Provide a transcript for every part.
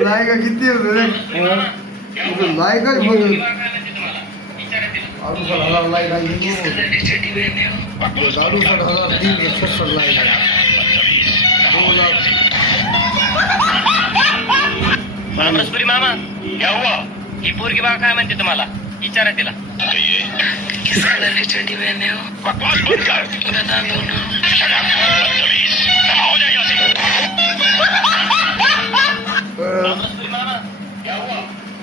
लायका किती होतं रे लायका बघ अडुसठ हजार लायका अडुसठ हजार 366 लायका 2 लाख मामसपुरी मामा क्या हुआ ही पोरगी बघा काय म्हणते तुम्हाला विचारा तिला किस कलर की चड्डी पहने हो? बकवास बंद कर बता दो ना। हो जाए यहाँ से मामसपुरी मामा क्या हुआ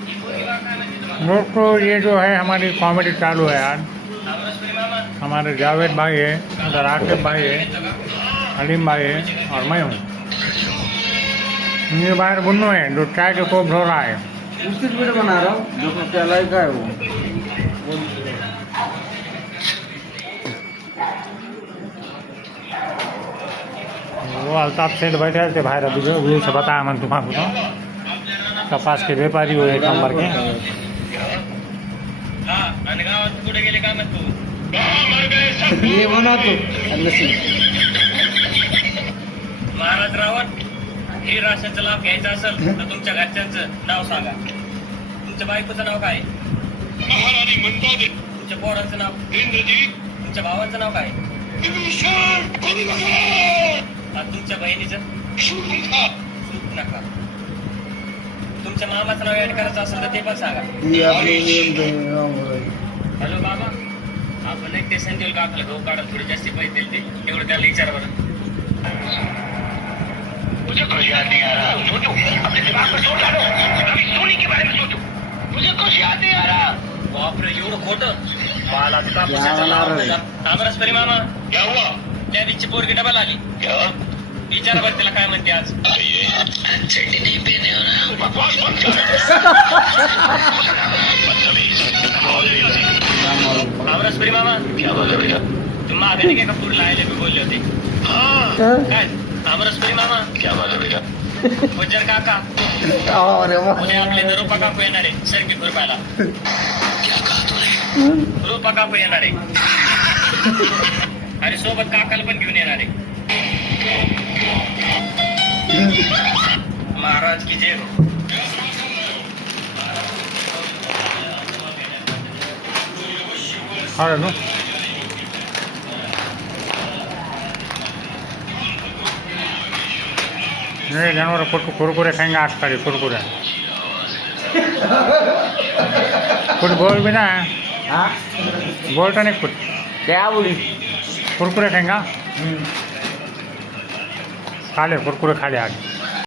ही पोरगी बघा काय म्हणते तुम्हाला दोस्तों ये जो है हमारी कॉमेडी चालू है आज मामसपुरी मामा हमारे जावेद भाई है उधर आकिब भाई है हलीम भाई है और मैं हूँ ये बाहर बुन्नू है जो चाय के कोप धो रहा है उसकी वीडियो बना रहा हूँ जो क्या लायका है वो अल्ताफ सेठ बैठे थे बाहर अभी जो व्यू से बताया मैंने तुम्हारा तो कपास के व्यापारी हुए एक नंबर के हा आणि गावात कुठे गेले काय म्हणतो मर गए ये बना तो महाराज रावण हे राशनचा लाभ घ्यायचा असेल तर तुमच्या घरच्यांचं नाव सांगा तुमच्या बायकोचं नाव काय महाराणी मंदोदरी तुमच्या पोरांचं नाव इंद्रजीत तुमच्या भावाचं नाव काय विभीषण कुरुनखा आणि तुमच्या बहिणीचं शूर्पणखा नका तुमच्या मामाचं नाव ऍड करायचं असेल तर ते पण सांगा ये आपने नियम हॅलो बाबा आपण एक ते संजय का आपल्याला गहू काढायला थोडे जास्ती पैसे दिले ते तेवढं त्याला विचार बरं मुझे कुछ याद नहीं आ रहा सोचो अपने दिमाग पर जोर डालो अभी सोनी के बारे में सोचो मुझे कुछ याद नहीं आ रहा बापरे एवढं खोटं मला तर याला कापूसाचा लाभ रे. नाही. आमरस परी मामा क्या हुआ त्या दिवशी पोरगी डबल आली क्या विचारा बरं तिला काय म्हणते आज चड्डी नहीं पहने हो ना? बकवास बंद कर बदतमीज हो जाए यहाँ से आमरस परी मामा क्या बात है बेटा तुम्ही मागे नाही का पुढला आले मी बोलले होते हाँ काय आमरस परी मामा क्या बात है बेटा गुज्जर काका अरे वाह उद्या आपले तर रूपा काकू येणार आहे सरकी खुरपायला क्या कहा तूने? रूपा काकू येणार आहे आणि सोबत काकाला पण घेऊन येणार आहे महाराज की जय हो अरे नो नहीं जानवर कुरकुरे खाएंगे आज तारी कुरकुरे कुछ बोल भी ना हाँ बोलता नहीं कुछ क्या बोली कुरकुरे खाएंगा खा ले कुरकुरे खा ले आज